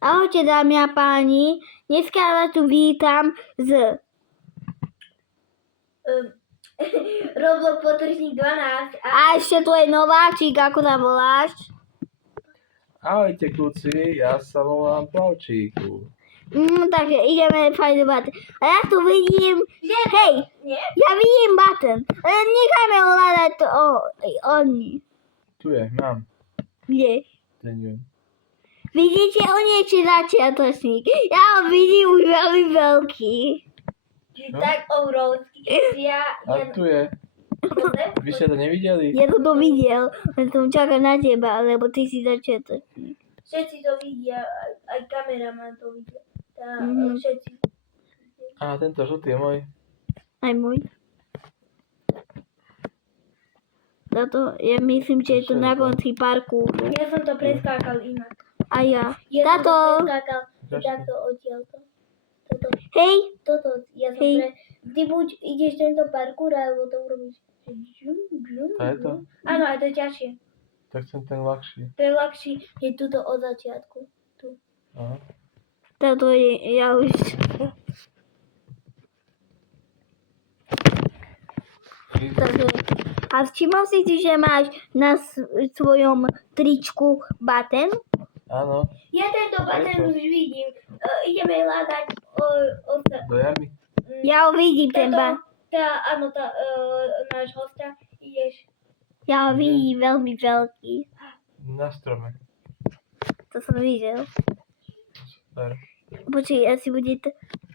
Ahojte dámy a páni, dneska vás tu vítam z Roblox Potržník 12 a ešte tu je nováčik, ako sa voláš? Ahojte kluci, ja sa volám Plavčíku. Takže ideme fajnovať. A ja tu vidím, hej, Nie? ja vidím button. Nechajme ovládať to oni. Tu je, mám. Kde? Ten deň. Vidíte, on je či začiatočník. Ja ho vidím už veľmi veľký. Čo? Tak obrovský. A tu je. Vy ste to nevideli? Ja som to videl, len som čakal na teba, lebo ty si začiatočník. Všetci to vidia, aj kameraman to vidia. Všetci. A tento žltý je môj. Aj môj. Toto, ja myslím, že je to na konci parkúru. Ja som to preskákal inak. A ja. Ja som to Táto, preskákal takto odtiaľto. hej, Toto, ja som Hej. Ty buď ideš tento parkour, alebo to urobíš. A je to? Áno, aj to je ťažšie. Tak chcem ten ľahší. To je ľahší, je tuto od začiatku. Tu. Aha. táto je, ja už. Takže, a všimol si, že máš na svojom tričku button? Áno, Ja tento button už vidím. Ideme hľadať do jamy. Ja ho vidím, ten button. Áno, náš hostia. Ideš. Ja ho vidím veľmi veľký. Na strome. To som videl. Super. Počkej, asi bude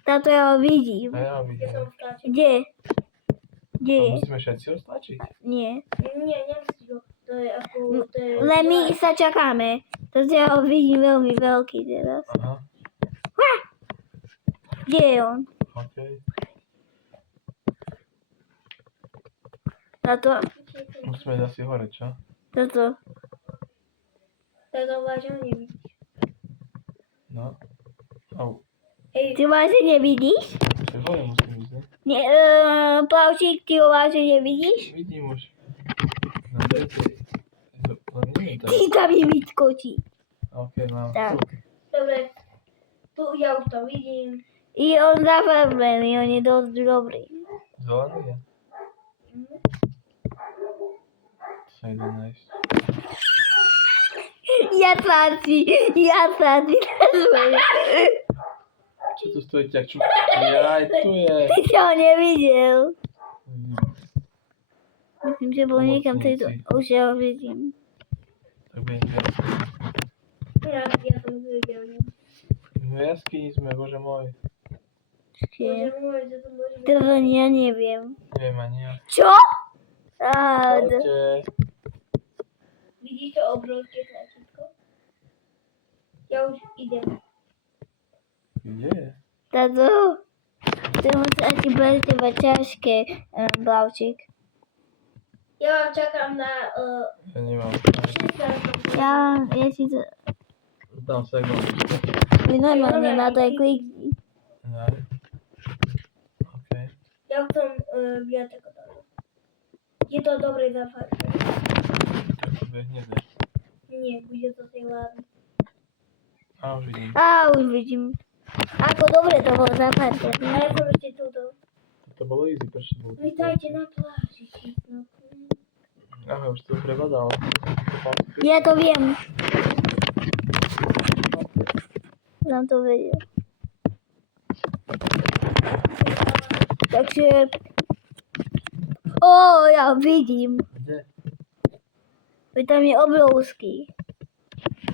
táto ja ho vidím. A ja ho Ja vidím. som vtlačil. Kde? Kde A je? musíme všetci ho stlačiť? Nie. Nie, nemusíš ho. To je ako... To je Len my sa čakáme. Takže ja ho vidím veľmi veľký teraz. Aha, Kde je on? okej. Táto, Musíme ísť asi hore, čo? táto. Toto vážne nevidíš. No. Au. Hej, Ty vážne nevidíš? Však hore musím ísť, ne? Nie, Plavčík, ty ho vážne nevidíš? Vidím už. Na tretej. Len nie je Ty tam mi vyskočí. Okej, mám. Tak. Tu. dobre. Tu ja už to vidím. I on zafarbený, on je dosť dobrý. Zelený je? To sa ide nájsť. Ja sa si nazvem. Čo tu stojí ťa čup? Jaj, tu je. Ty si ho nevidel. Myslím, že bol niekam tejto. Pomocníci. Už ja ho vidím. Tak budem viac. Ja som videl. V jaskyni sme, bože môj. Bože môj, že to môže byť. Teraz ani ja neviem. Neviem ani ja. Čo? Rád. Poďte. Vidíš to obrovské tlačítko? Ja už idem. Kde je? Táto. To musí asi pre teba ťažké, Plavčík. Ja vám čakám na Ja nemám. 16. Ja si to... Dám sa jednou. Vy normálne na to aj klikni. Ja. Okej. Ja chcem viac ako to. Je to dobre zafarbené. Tak to bude hnedé. Nie, bude to tej lávy. A už vidím. Už vidím. Ako dobre to bolo zafarbené. A ja som ešte túto. To bolo easy, prečo bolo? Vítajte na pláži. Aha, už to prevadal. Ja to viem. Som to vedel. Takže... ja vidím. Kde? Veď tam je obrovský.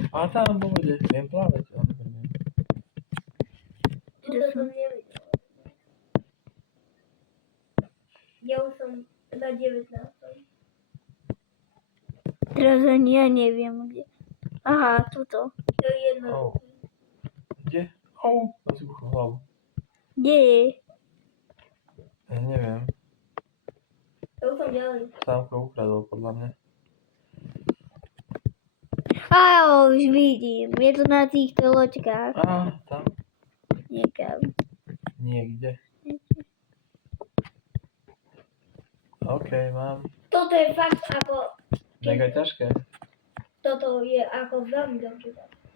A tam vo vode. Viem plávať, ale neviem. Túto som nevidel. Ja už som na 19. Teraz ani ja neviem kde. Aha, tuto. To je jedno. Au. Kde? Au, na si buchol hlavu. Kde je? Ja neviem. Ja už som ďalej. Sámko ukradol, podľa mňa. Už vidím. Je to na týchto loďkách. Á, tam. Niekam. Niekde. Okej, mám. Toto je fakt ako... Mega ťažké. Toto je ako veľmi dobrý.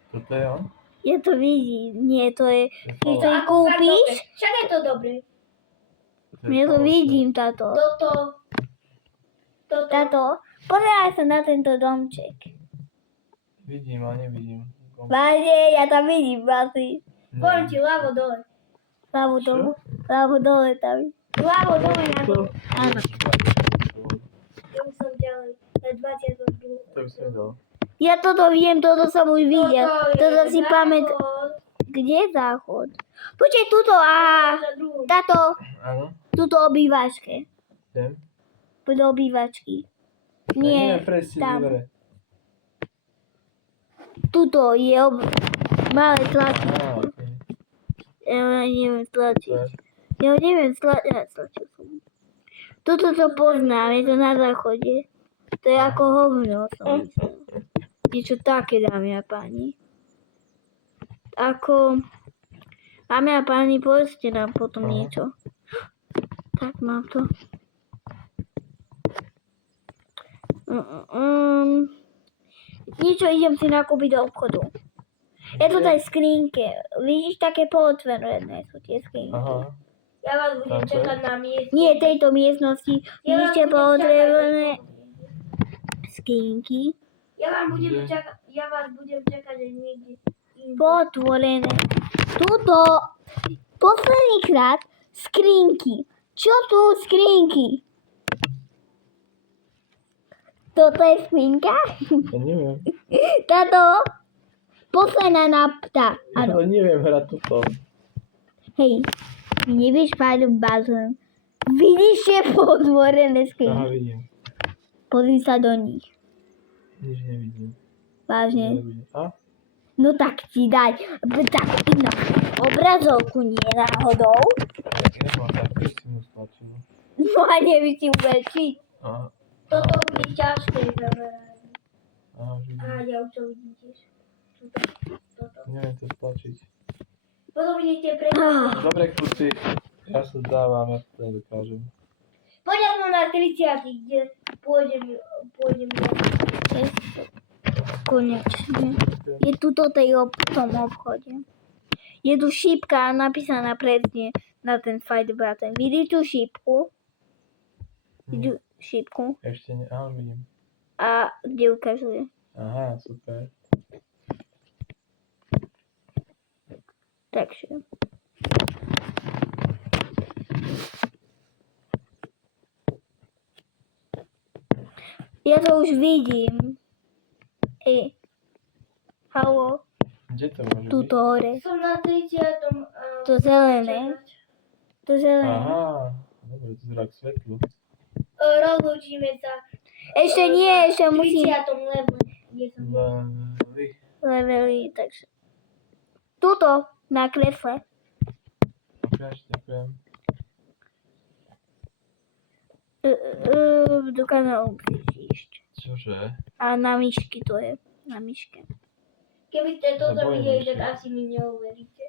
Toto je on? Ja to vidím. Nie, to je... Keď to Fala. kúpiš, Však je to dobré. ja to vidím, táto. Toto. Táto, pozeraj sa na tento domček. Vidím, ale nevidím. Vážne, ja tam vidím, Basi. Poviem ti ľavo dole. Ľavo dole tam. Ľavo dole na to. Áno. Ja už som ďalej. Na 22. To by som dal. Ja toto viem, toto som už videl. Toto si záchod. pamätám. Kde je záchod? Počkaj, tuto, aha. Na druhom. Táto, Áno, tuto obývačke. viem. Do obývačky. Nie, Nie, presne, tam. dobre. Tuto je malé tlačítko. Á, okej. Ja neviem tlačiť. Tak. Ja neviem tlačiť. Toto to poznám, je to na záchode. To je ako hovno, som myslel. Niečo také, dámy a páni. Ako... Dámy a páni, povedzte nám potom Aha. niečo. Tak mám to. Niečo idem si nakúpiť do obchodu. Je to tej skrinke. Vidíš, také pootvorené sú tie skrinky. Aha. Ja vás budem Táto? čakať na mieste. Nie tejto miestnosti. Ja vás Vidíte budem pootvorené čakať. skrinky. Ja vás budem Kde? čakať aj niekde. inde. Potvorené. Tuto. Posledný krát skrinky. Čo tu skrinky? Toto je skrinka? Ja neviem. Táto. Posledná napta. Áno. Ale neviem hrať toto. Hej. Ty nevieš pádom bazén. Vidíš, že je potvorené Aha, skrinky. vidím. Pozri sa do nich. Nič nevidím. Vážne. Nevidím. A? No tak ti daj takú inú obrazovku, nie náhodou. Nemám tak, keď si mu stlačilo. No a nevíš si uvečiť. Aha. Toto bude ťažké zamerať. Aha, už vidím. Á, ja už to vidím tiež. Toto. Neviem to stlačiť. Potom idete pre... Dobre, kluci. Ja sa zdávam, ja to nedokážem. Poďme na 30, kde pôjdem ja. Konečne. Je tu v tom obchode. Je tu šípka napísaná presne na ten fight button. Vidíš tú šípku? Vidíš šípku? Ešte nie. Aha, vidím. A kde ukazuje? Aha, super. Takže. Ja to už vidím. Ej. Halo, Kde to môže tuto byť? hore. Som na 30. To zelené. To zelené. Aha. Dobre, to zrak svetlo. Rozlúčime sa. Ešte nie, ešte v musím 30. leveli. Kde som bol? Levely. levely, takže. Tuto, na kresle. Ukáž, ďakujem. Do kanálu musíš ísť. Čože? A na myšky to je. Na myške. Keby ste toto Nebojím videli, sa. tak asi mi neuveríte.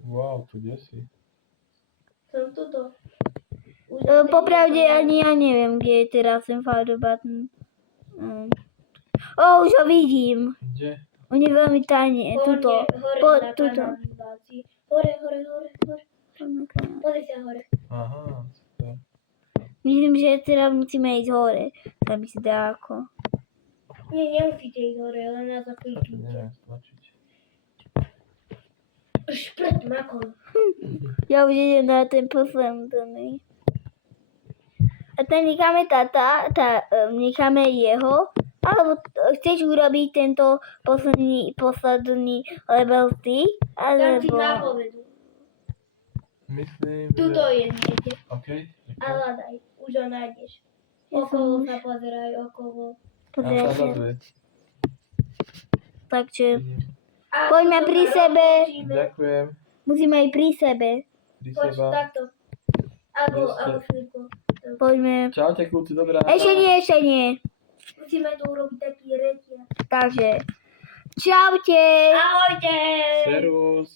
Wow, tu kde si? Som tuto. Popravde ani ja neviem, kde je teraz ten fire button. Už ho vidím. Kde? On je veľmi tajne. Tuto. Hore na Tuto. kanalizácii. Hore. Pozri sa hore. Aha, super. Myslím, že teraz musíme ísť hore. Tam si dá ako. Nie, nemusíte ísť hore, len na To zakliknite. neviem stlačiť. Šplet makon. Ja už idem na ten posledný. A ten necháme necháme jeho. Alebo chceš urobiť tento posledný level ty? Dám ti Alebo... nápovedu. Myslím, Tuto že... je niekde. OK. A hľadaj. Už ho nájdeš. Okolo sa pozeraj, okolo. A tam Pozeraj sa. zase. Takže Vidím. A Poďme tuto pri sa sebe. rozlúčime. Ďakujem. musíme aj pri sebe. Pri Poď seba. takto. Alebo Jasne. šlipo. Poďme. Čaute, kľúci, dobrá. Ešte nie. Musíme tu urobiť taký reťaz. Takže. Čaute. Ahojte. Servus.